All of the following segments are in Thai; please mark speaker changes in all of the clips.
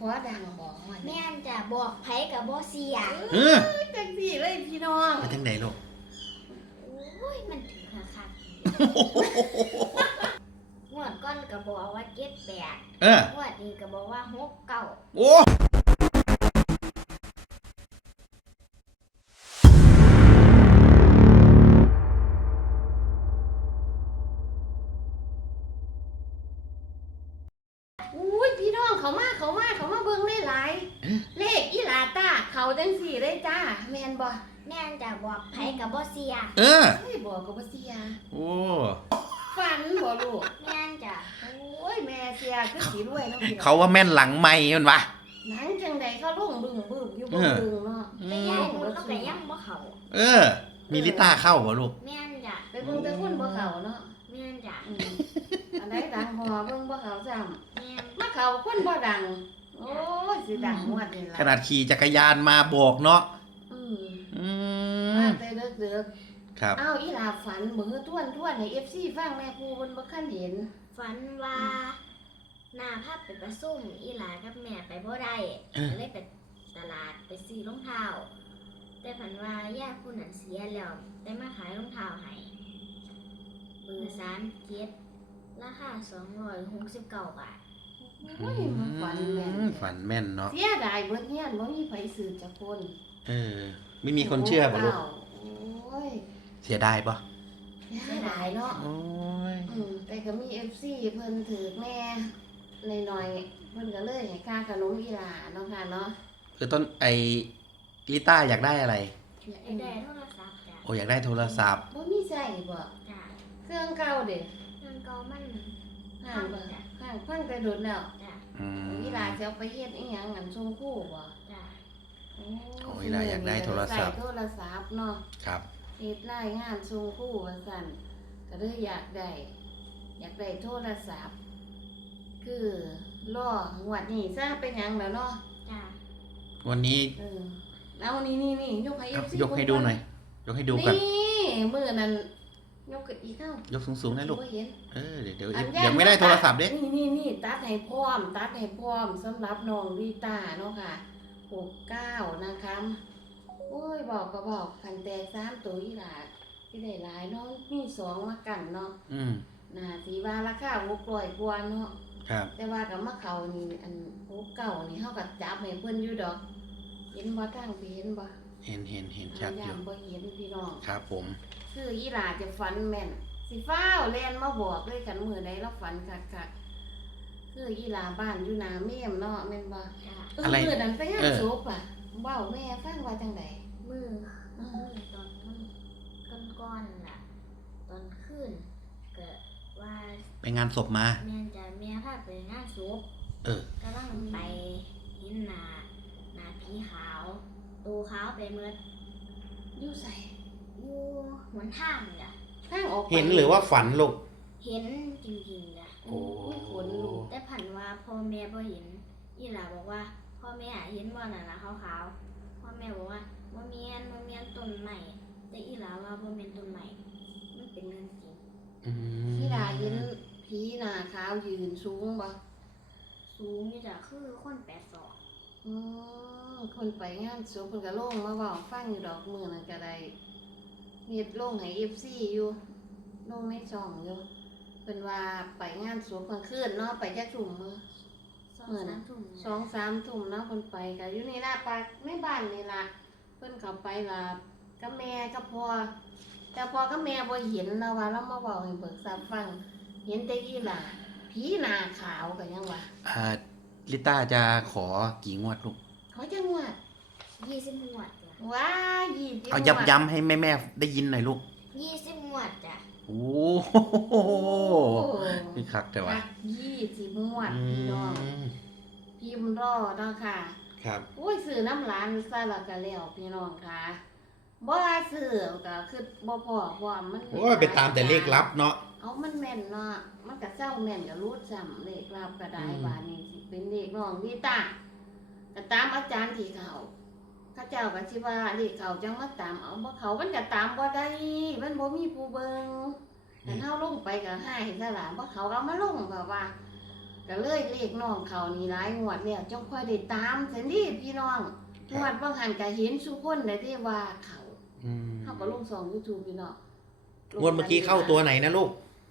Speaker 1: อดังบอกว่า
Speaker 2: แม่นจะบอกไผกับบ่เสีย
Speaker 1: จังสี่เลยพี่น้อง
Speaker 3: มาจังไหนลูก
Speaker 2: โอ้ยมันถึงคักงวดก้อนก็บอกว่า78งวดนี้ก็บอกว่า69
Speaker 3: โอ้
Speaker 1: อุ้ยพี่น้องเขามาเบิ่งได้หลายเลขอีหลาต้าเขาจังสี่เลยจ้าแม่นบ่
Speaker 2: แม่นจะบอกไผกับบ่เสีย
Speaker 1: เฮ้ยบอกก็บ่เสีย
Speaker 3: โอ้
Speaker 1: ฝันบ่ลูก
Speaker 2: แม่นจะ
Speaker 1: โอ้ยแม่เสียคือสิรวยเนาะพี่น้อง
Speaker 3: เขาว่าแม่นหลังไม่มันวะ
Speaker 1: หนังจังใดเขาลงบึ้งอยู่บ่บึ้งเนาะ
Speaker 2: แต่ยายมันก็ยังบ่เข้า
Speaker 3: มีลิต้าเข้าเหรอลูก
Speaker 2: แม่นจะ
Speaker 1: ไปเบิ่งแต่คนบ่เข้าเนาะ
Speaker 2: แม่นจะ
Speaker 1: อันใดดังพอเบิ่งบ่เข้าซ้ำ
Speaker 2: แม่น
Speaker 1: มาเข้าคนบ่ดังโอ้ยสิดังหมดนี่ล่ะ
Speaker 3: ขนาดขี่จักรยานมาบอกเนาะ
Speaker 1: มาแต่เด็ก
Speaker 3: ครับ
Speaker 1: ๆอ้าวอีหลาฝันบ่ฮือท้วนให้ FC ฟังแม่ครูเพิ่นบ่คันเห็น
Speaker 2: ฝันว่าหน้าภาพไปประซุ่มอีหลากับแม่ไปบ่ได้ก็เลยไปตลาดไปซื้อรองเท้าแต่ฝันว่าย่าผู้นั้นเสียแล้วได้มาขายรองเท้าให้เบอร์37ราคา269 บาท
Speaker 1: โอ้ยมาฝันแม่น
Speaker 3: ฝันแม่นเนาะ
Speaker 1: เสียดายเบิดเฮียนบ่มีไผซื้อจักคน
Speaker 3: ไม่มีคนเชื่อป่ะลูก
Speaker 1: โอ้ย
Speaker 3: เสียดายป่ะ
Speaker 1: เสียดายเนาะ
Speaker 3: โอ้ย
Speaker 1: แต่ก็มี FC เพิ่นถือแม่หน่อยๆเพิ่นก็เลยให้ค่าขนมอีหลาเนาะค่ะเนาะ
Speaker 3: คือต้นลิต้าอยากได้อะไร
Speaker 2: ได้โทรศัพท์จ้ะ
Speaker 3: โอ้อยากได้โทรศัพท์
Speaker 1: บ่มีใช้บ่
Speaker 2: จ้ะ
Speaker 1: เครื่องเก่าเด้
Speaker 2: เงินเก่ามัน
Speaker 1: ห่างบ่ห่างพังไปโดนแล้ว
Speaker 2: จ้ะ
Speaker 1: อีหลาสิเอาไปเฮ็ดอีหยังอันส่งครูบ่
Speaker 2: จ้ะ
Speaker 3: โอ้ยล่ะอยากได้โทรศัพท์
Speaker 1: ใช้โทรศัพท์เนาะ
Speaker 3: ครับ
Speaker 1: เฮ็ดรายงานส่งครูว่าซั่นก็เลยอยากได้โทรศัพท์คือรองวดนี้ซะเป็นหยังแล้วเนาะ
Speaker 2: จ้ะ
Speaker 3: วันนี้
Speaker 1: เอานี่ยกให้ FC
Speaker 3: ยกให้ดูหน่อย ยกให้ดูกัน
Speaker 1: นี่มื้อนั้นยกขึ้นอีกเข้าย
Speaker 3: กสูงๆนะลูก
Speaker 1: บ่เห็น
Speaker 3: เดี๋ยวไม่ได้โทรศัพท์เด้
Speaker 1: นี่ตัดให้พร้อมสำหรับน้องวีตาเนาะค่ะ69นะคะโอ้ยบอกก็บอกคันแตก3ตัวอีหลาที่ได้หลายเนาะมี2มากันเนาะน่าสิว่าราคา600กว่าเนาะ
Speaker 3: ครับ
Speaker 1: แต่ว่ากับมะเขานี่อัน69นี่เฮาก็จับให้เพิ่นอยู่ดอก เห็นบ่ทางพี่เห็นบ่
Speaker 3: เห็นชัดอยู่
Speaker 1: บ่เห็นพี่น้อง
Speaker 3: ครับผม
Speaker 1: คืออีหลาจะฝันแม่นสิฟ้าวแล่นมาบอกเลยกันมื้อใดเราฝันคักๆคืออีหลาบ้านอยู่หน้าเมมเนาะแม่นบ่
Speaker 2: จ้ะ
Speaker 3: อะไร
Speaker 1: มื้อนั้นไปงานศพอ่ะเว้าแม่ฟังว่าจังได๋
Speaker 2: มือตอนก้อนล่ะ ตอนคืนเกิดว่า
Speaker 3: ไปงานศพมา
Speaker 2: แม่จะแม่พาไปงานศพ กำลังไปเห็นหน้าผีขาวตูขาวไปเมื่อ
Speaker 1: อยู่ไส
Speaker 2: อยู่หนทางจ้ะ
Speaker 1: ทางออกไป
Speaker 3: เห็นหรือว่าฝันลูก
Speaker 2: เห็นจริงๆจ้ะ
Speaker 1: โอ้ยขนลุก
Speaker 2: แต่ผันว่าพ่อแม่บ่เห็นอีหลาบอกว่าพ่อแม่เห็นว่าน่ะนะขาวๆพ่อแม่บอกว่าบ่แม่นต้นไม้แต่อีหลาว่าบ่แม่นต้นไม้มันเป็นเรื่องจริง
Speaker 1: อีหลาเห็นผีหน้าขาวยืนสูงบ่
Speaker 2: สูงนี่จ้ะคือคน8ศอก
Speaker 1: คนไปงานศพเพิ่นก็ลงมาเว้าฟังอยู่ดอกมื้อนั้นก็ได้เฮ็ดลงให้ FC อยู่ลงในช่องอยู่เพิ่นว่าไปงานศพกลางคืนเนาะไปจักทุ่มมื้อ
Speaker 2: 2-3 ทุ่ม
Speaker 1: 2-3 ทุ่มเนาะเพิ่นไปก็อยู่นี่ล่ะปากในบ้านนี่ล่ะเพิ่นเข้าไปล่ะกับแม่กับพ่อแต่พ่อกับแม่บ่เห็นนะว่าเรามาเว้าให้เบิกทราบฟังเห็นแต่อีหล่าผีหน้าขาวก็ยังว่า
Speaker 3: ลิต้าจะขอกี่งวดลูก
Speaker 1: เขาจะงวด
Speaker 2: 20งวดจ้ะ
Speaker 1: ว้า20
Speaker 3: เอาย้ำให้แม่ได้ยินหน่อยลูก
Speaker 2: 20งวดจ้ะ
Speaker 3: โอ้โหนี่คักแต่ว่า
Speaker 1: 20งวดพี่น้องพิมพ์รอเนาะค่ะ
Speaker 3: ครับ
Speaker 1: อุ้ยซื้อน้ำร้านซะและก็แล้วพี่น้องค่ะบ่ว่าซื้อก็คือบ่พอเพราะว่ามัน
Speaker 3: โอ้ยไปตามแต่เลขลับเนาะ
Speaker 1: เอามันแม่นเนาะมันก็เจ้าแม่นก็รู้จำเลขลับก็ได้ว่านี่สิเป็นเลขน้องนี่ตาก็ตามอาจารย์ที่เขาเจ้าก็สิว่าเลขเขาจังมาตามเอาบ่เขามันก็ตามบ่ได้มันบ่มีผู้เบิ่งแต่เฮาลงไปก็หายซะล่ะบ่เขาเอามาลงแบบว่าก็เลยเลขน้องเขานี่หลายงวดแล้วจังค่อยได้ตามซั่นดิพี่น้องงวดบางหันก็เห็นซุคนได้ที่ว่าเขา
Speaker 3: อืม
Speaker 1: เฮาก็ลง2 YouTube พี่น้อง
Speaker 3: งวดเมื่อกี้เข้าตัวไหนนะลูก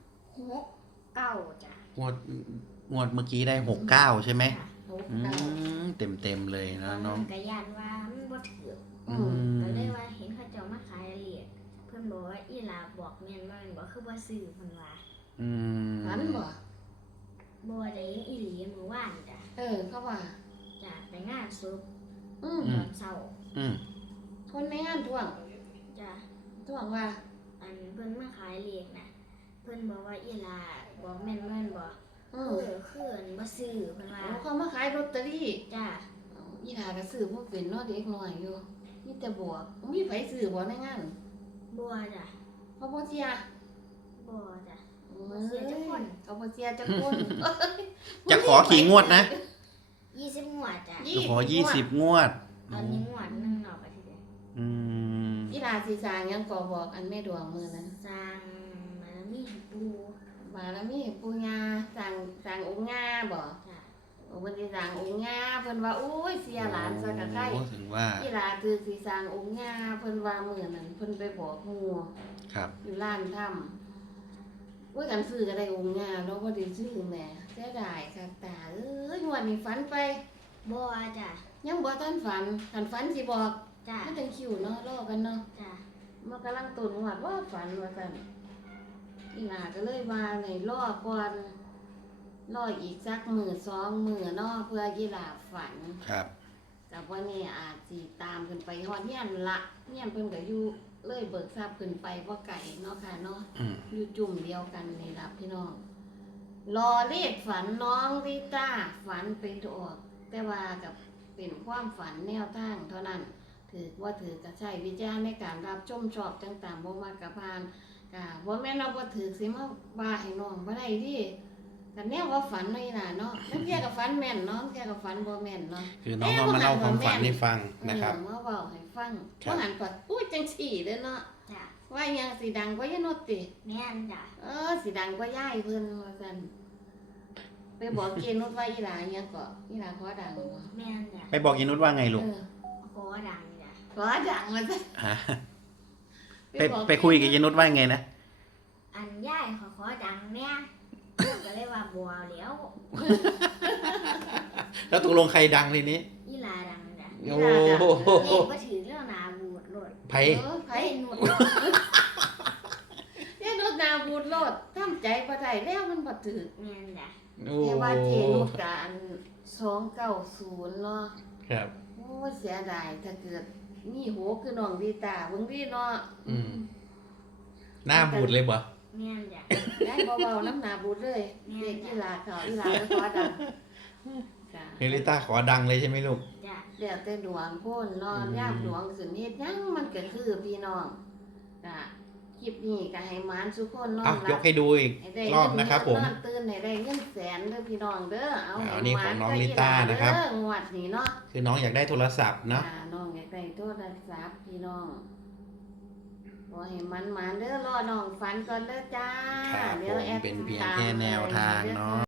Speaker 2: 6 9จ้ะ
Speaker 3: งวดเมื่อกี้ได้69ใช่ไหม
Speaker 2: ค่ะ
Speaker 3: อืมเต็มเลยนะน้อง
Speaker 2: ก็ย่านว่ามันบ่ถือ
Speaker 3: อืม
Speaker 2: ก็เลยว่าเห็นเขาเจ้ามาขายเหรียญเพิ่นบอกว่าอีหลาบอกแม่นว่าแม่นบ่คือบ่ซื้อเพิ่นว่า
Speaker 3: อืม
Speaker 1: ฝันบ่
Speaker 2: บ่ได้ยินอีหลีมื้อวานจ้ะ
Speaker 1: เขาว่า
Speaker 2: จ้ะไปงานศพ
Speaker 1: อืม
Speaker 2: ตอนเช้า
Speaker 3: อืม
Speaker 1: คนในงานท่วง
Speaker 2: จ้ะ
Speaker 1: ท่วงว่า
Speaker 2: อันเพิ่นมาขายเหรียญน่ะเพิ่นบอกว่าอีหลาบอกแม่นบ่
Speaker 1: อืม
Speaker 2: คืออันบ่ซื้อเพิ่นว่า
Speaker 1: เขามาขายลอตเตอรี่
Speaker 2: จ้ะ
Speaker 1: อีหลาก็ซื้อบ่เป็นเนาะเด็กน้อยอยู่มีแต่บวกมีไผซื้อบ่ในงาน
Speaker 2: บ่จ้ะ
Speaker 1: เขาบ่เสีย
Speaker 2: บ่จ้ะ
Speaker 1: บ่เสียจักคนเขาบ่เสียจักคน
Speaker 3: จะขอกี่งวดนะ
Speaker 2: 20งวดจ้ะ
Speaker 3: จะขอ20งวด
Speaker 2: ตอนนี้งวดหนึงเนาะก็สิได้
Speaker 3: อืม
Speaker 1: อีหลาสิสร้างหยังก็บอกอันแม่ดวงมื้อนั้น
Speaker 2: สร้างบารมีให้ปู่
Speaker 1: บารมีปู่ย่าสร้างองค์ย่าบ่
Speaker 2: จ้ะ
Speaker 1: เพิ่นสิสร้างองค์ย่าเพิ่นว่าโอ้ยเสียหลานซะกะไคร้
Speaker 3: โอ้ถึงว่า
Speaker 1: อีหลาคือสิสร้างองค์ย่าเพิ่นว่ามื้อนั้นเพิ่นไปบอกหมู่
Speaker 3: ครับ
Speaker 1: อยู่ร้านถ้ำว่ากันซื้อก็ได้องค์ย่าเนาะบ่ได้ซื้อแหม่เสียดายคักตาเอ้ยงวดนี้ฝันไป
Speaker 2: บ่จ้ะ
Speaker 1: ยังบ่ทันฝันคันฝันสิบอก
Speaker 2: จ้ะ
Speaker 1: มันจังคิวเนาะรอกันเนาะ
Speaker 2: จ้ะ
Speaker 1: มันกำลังต้นงวดว่าฝันว่าซั่นอีหลาก็เลยว่าให้รอก่อนรออีกสักมื้อ2มื้อเนาะเพื่ออีหลาฝัน
Speaker 3: ครับ
Speaker 1: แต่วันนี้อาจสิตามขึ้นไปฮอดเฮียนละเฮียนเพิ่นก็อยู่เลยเบิกทรัพย์ขึ้นไปบ่ไกลเนาะค่ะเนาะ
Speaker 3: อืม
Speaker 1: อยู่จุ่มเดียวกันนี่ล่ะพี่น้อง รอเลขฝันน้องริต้าฝันเป็นออก แต่ว่ากับเป็นความฝันแนวทางเท่านั้น ถือว่าถือกระใช้วิจารณ์ในการรับชมชอบต่างๆบ่มากกับพานกะบ่แม่นเราบ่ถือสิมาว่าให้น้องบ่ได้ดิกันแนวว่าฝันนี่ล่ะเนาะนั่นแค่กับฝันแม่นเนาะแค่กับฝันบ่แม่นเนาะ
Speaker 3: คือน้องก็มาเล่าความฝันให้ฟังนะครับ
Speaker 1: มาเว้าให้ฟัง
Speaker 3: ครับ
Speaker 1: ว่าหันก็อุ้ยจังสี่เด้อเนาะ
Speaker 2: จ้ะ
Speaker 1: ว่ายังสิดังกว่ายายนดติ
Speaker 2: แม่นจ้ะ
Speaker 1: สิดังกว่าย่ายเพิ่นว่าซั่นไปบอกเกณฑ์นดว่าอีหลาเนี่ยก็อีหลาขอดังบ่
Speaker 2: แม่นจ้ะ
Speaker 3: ไปบอกยายนุชว่าไงลูก
Speaker 2: ขอดังจ้ะ
Speaker 1: ขอดังว่าซั่น
Speaker 3: ฮะไปคุยกับยายนุชว่าไงนะ
Speaker 2: อันย่ายขอดังแม่ก็เลยว่าบัวแล้ว
Speaker 3: แล้วตกลงใครดังทีนี้
Speaker 2: อีหลาดังจ้ะ
Speaker 3: โอ้โห
Speaker 2: เล่ก็ถือเรื่องนาบูดโลด
Speaker 3: ไผ
Speaker 1: ไผ
Speaker 2: ไอ้หนวด
Speaker 1: ยายนดนาบูดโลดทำใจบ่ได้แล้วมันบ่ถึก
Speaker 2: แม่นจ้ะ
Speaker 3: โอ้
Speaker 1: แต่ว่าเจนุดกัน290เนาะ
Speaker 3: ครับ
Speaker 1: โอ้ยเสียดายถ้าเกิดมีโหคือน้องดีตาเบิ่งดีเนาะ
Speaker 3: อืม หน้าบูดเลยบ่
Speaker 2: แม่นจ้ะ
Speaker 1: ได้เบาๆน้ำหนาบูดเลยเด็กอีหลาเขาอีหลาก็ขอดังจ้ะ
Speaker 3: เฮลิต้าขอดังเลยใช่ไหมลูก
Speaker 2: จ้ะ
Speaker 1: เดี๋ยวแต่ดวงโพ่นเนอน
Speaker 3: อืม
Speaker 1: ย่ามดวงขึ้นเฮ็ดหยังมันก็คือพี่น้องจ้ะคลิปนี้ก็ให้หมานทุกคนนอ
Speaker 3: อ่ะ
Speaker 1: น
Speaker 3: ยกให้ดูอีก
Speaker 1: ให้ได้
Speaker 3: รอบนะครับผม
Speaker 1: นอนตื่นให้ได้เงินแสนเด้อพี่น้องเด้อเอาให้
Speaker 3: อันนี้ของน้อง
Speaker 1: หม
Speaker 3: ลิต้านะครับ
Speaker 1: เด้องวดนี้เนาะ
Speaker 3: คือน้องอยากได้โทรศัพท์เนาะ
Speaker 1: จ้ะน้องอยากได้โทรศัพท์พี่น้องขอให้มันเด้อรอน้องฝันก่อนเด้อจ้า
Speaker 3: ครับ
Speaker 1: เดี๋ยว
Speaker 3: ผม
Speaker 1: แอด
Speaker 3: เป็นเพียง
Speaker 1: ตาม
Speaker 3: แค่แนวทาง
Speaker 1: ให้ด้อ
Speaker 3: เนาะ